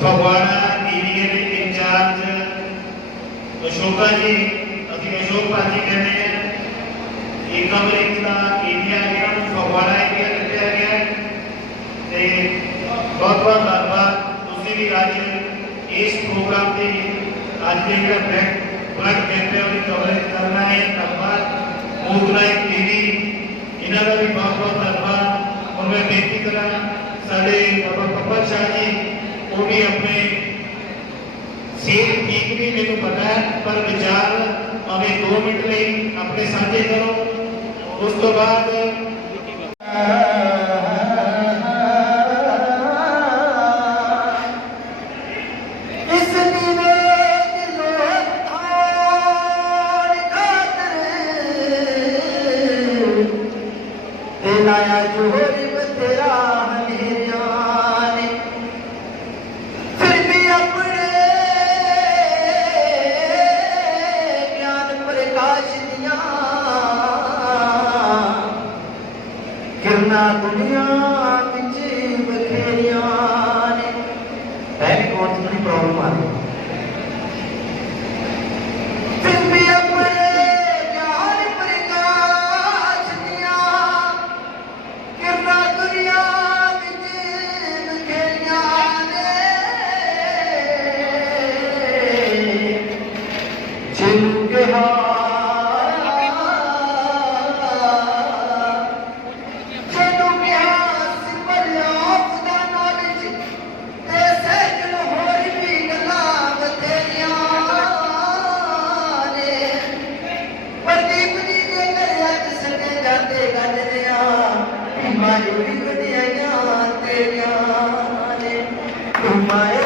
Phagwara media ਦੇ incharge Ashoka ji, ਅਸੀਂ ਅਸ਼ੋਕ ਭਾਜੀ ਕਹਿੰਦੇ ਆ ਏਕਮ ਲਿੰਕ ਦਾ ਏਰੀਆ ਗਿਆ ਨੂੰ ਫਗਵਾੜਾ ਏਰੀਆ ਦਿੱਤਾ ਗਿਆ ਤੇ ਬਹੁਤ ਬਹੁਤ ਧੰਨਵਾਦ। ਤੁਸੀਂ ਵੀ ਅੱਜ ਇਸ ਪ੍ਰੋਗਰਾਮ ਤੇ ਅੱਜ ਦੇ ਜਿਹੜਾ ਬੈਕ ਬਲੱਡ ਕਹਿੰਦੇ ਉਹਦੀ ਕਵਰੇਜ ਕਰਨਾ ਹੈ, ਧੰਨਵਾਦ। ਮੋਗਲਾਈ ਟੀਵੀ ਇਹਨਾਂ ਦਾ ਵੀ ਬਹੁਤ ਬਹੁਤ ਧੰਨਵਾਦ। ਔਰ ਮੈਂ ਬੇਨਤੀ ਕਰਾਂ ਸਾਡੇ ਬਾਬਾ ਪੱਪਾ ਸ਼ਾਹ ਜੀ ਕਿਉਂਕਿ ਆਪਣੇ ਸਿਹਤ ਠੀਕ ਨਹੀਂ ਮੈਨੂੰ ਪਤਾ ਹੈ, ਪਰ ਵਿਚਾਰ ਭਾਵੇਂ 2 ਮਿੰਟ ਲਈ ਆਪਣੇ ਸਾਂਝੇ ਕਰੋ। ਉਸ ਤੋਂ ਬਾਅਦ my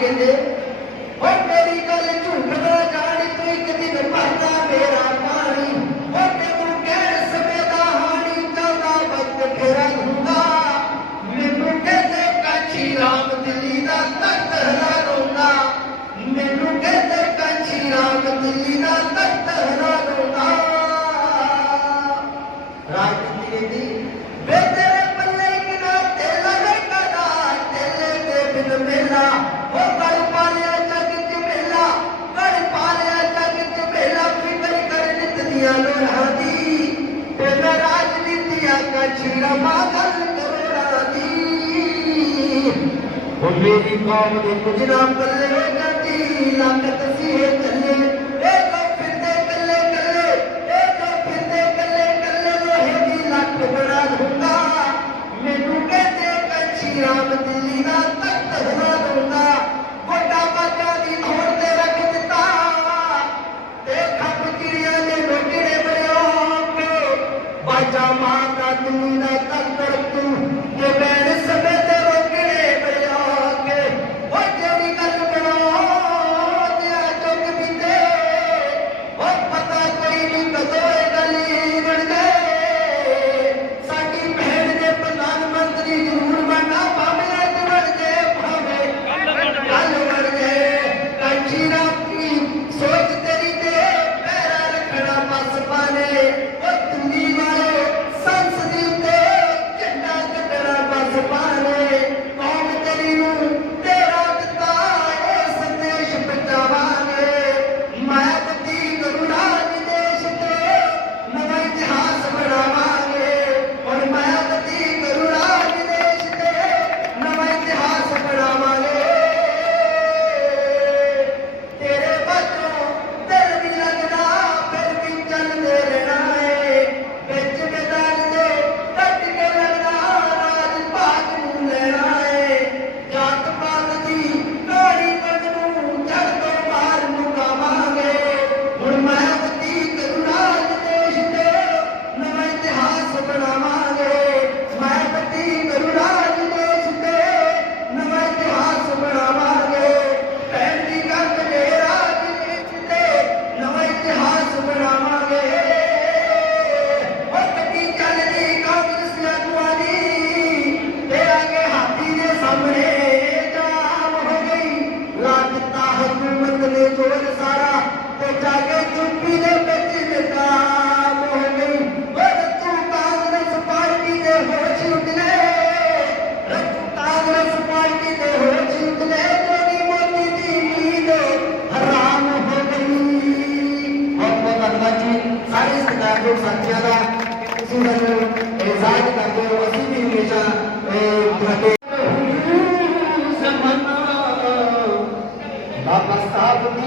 ਕਹਿੰਦੇ ਓਏ ਮੇਰੀ ਗੱਲ ਝੂਠ ਨਾ ਜਾਣੀ ਤੂੰ ਕਦੀ ਨਾ ਭਰਦਾ ਮੇਰਾ ਮੇਰੀ ਕੌਮ ਦੇ ਕੁਝ ਨਾ ਪੱਲੇ ਨਾ ਕੀ ਲੱਗ ਤਸੀਹੇ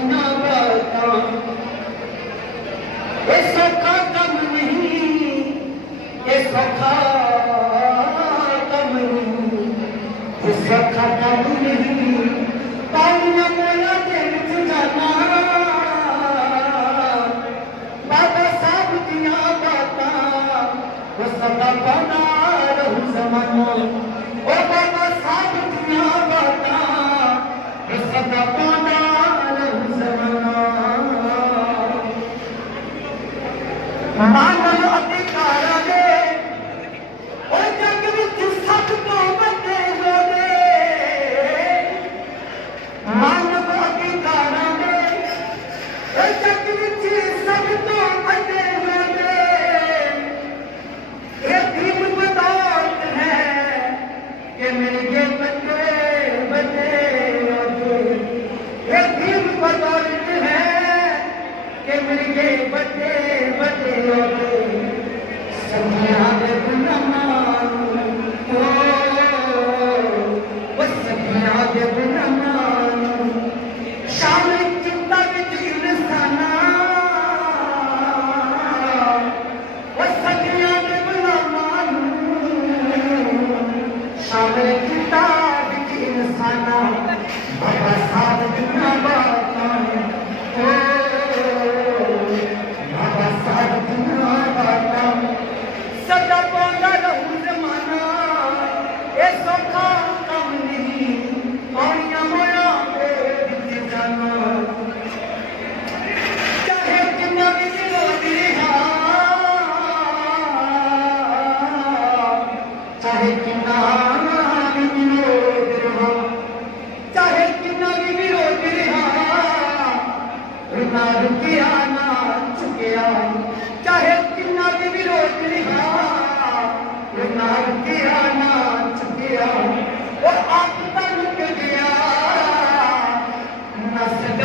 know.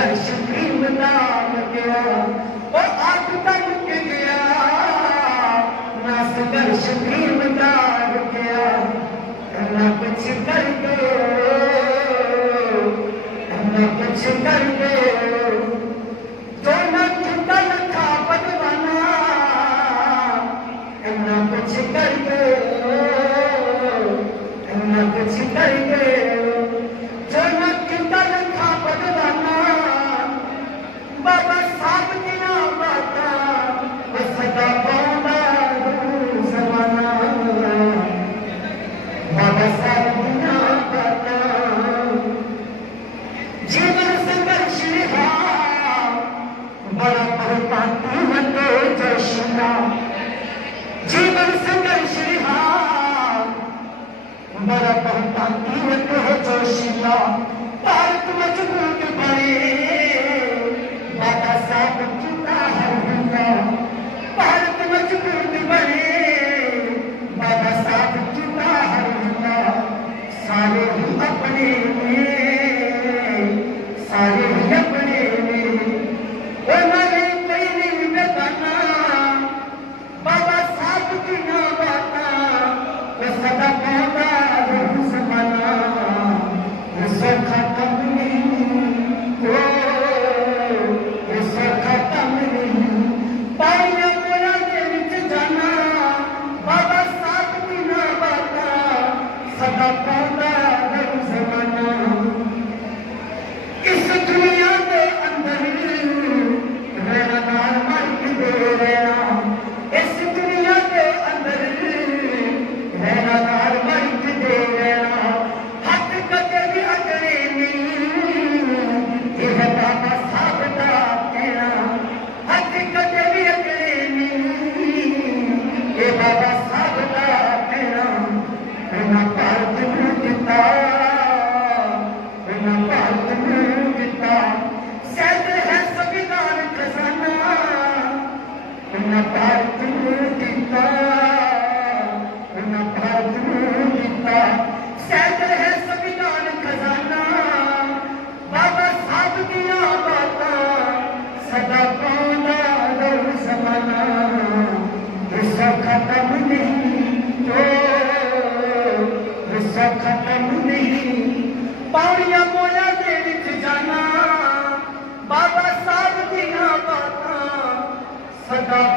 ਆਈਸਕ੍ਰੀਮ ਨਾਮ ਗਿਆ ਉਹ ਅੱਗ ਤੱਕ ਗਿਆ ਨਾਸ ਆਈਸਕ੍ਰੀਮ ਨਾਮ ਗਿਆ ਨਾ ਕੁਛ ਕਰ ਦੋ ਨਾ ਕੁਛ ਕਰ ਦੋ ਜੋ ਨਾ ਚੁੱਕਾ ਲਖਾ ਪਦਵਾਨਾ ਨਾ ਕੁਛ ਕਰ ਦੋ ਨਾ ਕੁਛ ਕਰ ਦੋ ਪੌੜੀਆਂ ਮੋਇਆ ਦੇ ਵਿੱਚ ਜਾਣਾ। ਬਾਬਾ ਸਾਹਿਬ ਦੀਆਂ ਬਾਤਾਂ ਸਦਾ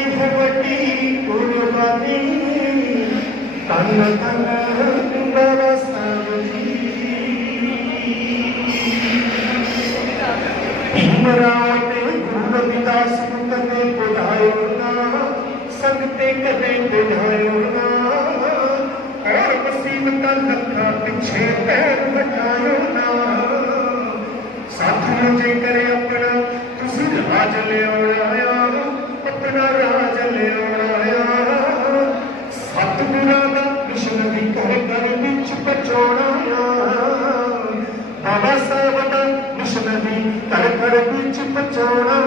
ਕੌਮ ਲਈ ਹੈ ਵੱਡੀ ਕੁਰਬਾਨੀ ਧੰਨ ਧੰਨ ਬਾਬਾ ਸਾਹਿਬ ਜੀ ਭੀਮਰਾਵ ਤੇ ਗੁਰੂ ਰਵਿਦਾਸ ਨੂੰ ਕਦੇ ਬੁਝਾਇਓ ਨਾ ਸੰਗਤੇ ਕਦੇ ਬੁਝਾਇਓ ਨਾ ਔਰ ਮੁਸੀਬਤਾਂ ਲੱਖਾਂ ਪਿੱਛੇ ਪੈਰ ਬਚਾਇਓ ਨਾ ਸਾਥੀਓ ਜੇ ਕਰੇ ਆਪਣਾ ਤੁਸੀਂ ਰਾਜ ਲਿਆਉਣਾ ਆਪਣਾ ਰਾਜ ਲਿਆਉਣਾ ਸਤਿਗੁਰਾਂ ਦਾ ਮਿਸ਼ਨ ਵੀ ਘਰ ਘਰ ਵਿੱਚ ਪਹੁੰਚਾਉਣਾ ਬਾਬਾ ਸਾਹਿਬ ਦਾ ਮਿਸ਼ਨ ਵੀ ਘਰ ਘਰ ਵਿੱਚ ਪਹੁੰਚਾਉਣਾ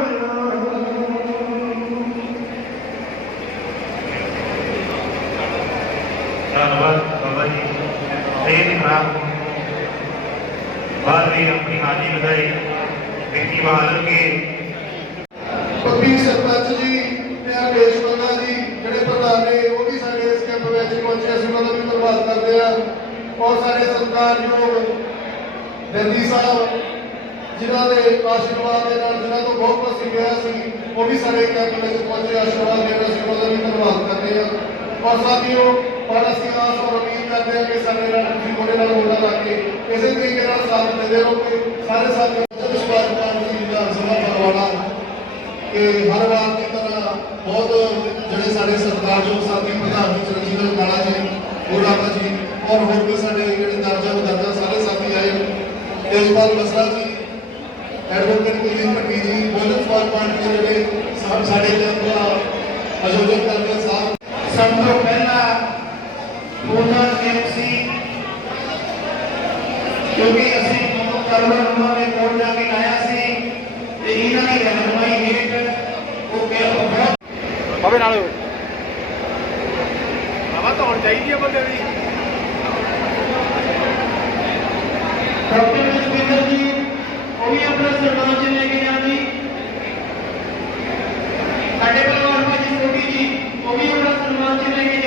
ਧੰਨਵਾਦ ਬਾਬਾ ਜੀ ਇਹ ਖਰਾਬ ਬਾਅਦ ਵਿੱਚ ਆਪਣੀ ਹਾਜ਼ਰੀ ਵਧਾਈ ਵਿੱਕੀ ਬਹਾਦਰ ਕੇ ਪੱਪੀ ਸਰਪੰਚ ਜੀ ਤੇ ਆਦੇਸ਼ ਬੰਦਾ ਜੀ ਜਿਹੜੇ ਪ੍ਰਧਾਨ ਨੇ ਉਹ ਵੀ ਸਾਡੇ ਇਸ ਕੈਂਪ ਵਿੱਚ ਪਹੁੰਚੇ ਅਸੀਂ ਉਹਨਾਂ ਦਾ ਵੀ ਧੰਨਵਾਦ ਕਰਦੇ ਆ ਔਰ ਸਾਡੇ ਸਤਿਕਾਰਯੋਗ ਬੈਂਦੀ ਸਾਹਿਬ, ਜਿਨ੍ਹਾਂ ਦੇ ਆਸ਼ੀਰਵਾਦ ਦੇ ਨਾਲ, ਜਿਨ੍ਹਾਂ ਤੋਂ ਬਹੁਤ ਕੁਝ ਸਿੱਖਿਆ ਸੀ, ਉਹ ਵੀ ਸਾਡੇ ਕੈਂਪ ਵਿੱਚ ਪਹੁੰਚੇ। ਆਸ਼ੀਰਵਾਦ ਦੇ ਰਹੇ ਅਸੀਂ ਉਹਨਾਂ ਦਾ ਵੀ ਧੰਨਵਾਦ ਕਰਦੇ ਆ ਔਰ ਸਾਥੀਓ, ਪਰ ਅਸੀਂ ਆਸ ਔਰ ਉਮੀਦ ਕਰਦੇ ਹਾਂ ਕਿ ਸਾਡੇ ਨਾਲ ਤੁਸੀਂ ਨਾਲ ਮੋਢਾ ਲਾ ਕੇ ਇਸੇ ਤਰੀਕੇ ਨਾਲ ਸਾਥ ਦਿੰਦੇ ਰਹੋਗੇ। ਸਾਰੇ ਸਾਥੀਆਂ ਦਾ ਵਿਸ਼ਵਾਸ ਕਰਨ ਸੀ ਵਿਧਾਨ ਸਭਾ ਪਰਵਾਣਾ ਕਿ ਹਰ ਵਾਰ ਦੀ ਤਰ੍ਹਾਂ ਬਹੁਤ ਜਿਹੜੇ ਸਾਡੇ ਸਤਿਕਾਰਯੋਗ ਸਾਥੀ, ਪ੍ਰਧਾਨ ਜੀ, ਚਰਨਜੀਤ ਕਾਲਾ ਜੀ ਗੋਲਾਬਾ ਜੀ। ਔਰ ਹੋਰ ਵੀ ਸਾਡੇ ਜਿਹੜੇ ਦਰਜਾ ਬਦਰਜਾ ਸਾਰੇ ਸਾਥੀ ਆਏ ਤੇਜਪਾਲ ਬਸਰਾ ਜੀ ਐਡਵੋਕੇਟ ਕੁਲਦੀਪ ਭੱਟੀ ਜੀ ਬੋਲਨ ਸਵਾਲ ਪਾਰਟੀ ਦੇ ਜਿਹੜੇ ਸਾ- ਸਾਡੇ ਦਾ ਆਯੋਜਨ ਕਰਦੇ ਸਾਹਿਬ ਸਭ ਤੋਂ ਪਹਿਲਾਂ ਉਹਨਾਂ ਕੈਂਪ ਸੀ ਕਿਉਂਕਿ ਅਸੀਂ ਬਹੁਤ ਕਰਵਰ ਉਹਨਾਂ ਦੇ ਕੋਲ ਜਾ ਕੇ ਲਾਇਆ ਸੀ ਤੇ ਇਹਨਾਂ ਦੀ ਰਹਿਨੁਮਾਈ ਹੇਠ ਉਹ ਕੈਂਪ ਬਹੁਤ ਬਾਬੇ ਨਾਲ ਹਵਾ ਤਾਂ ਹੋਣੀ ਚਾਹੀਦੀ ਹੈ ਬੰਦੇ ਦੀ। ਡਾਕਟਰ ਜਸਵਿੰਦਰ ਜੀ, ਉਹ ਵੀ ਆਪਣਾ ਸਨਮਾਨ ਚ ਲੈ ਕੇ ਜਾਂਦੀ। ਸਾਡੇ ਕੋਲ ਹਰਪ੍ਰੀਤ ਸੋਢੀ ਜੀ, ਉਹ ਵੀ ਆਪਣਾ ਸਨਮਾਨ ਚ ਲੈ ਕੇ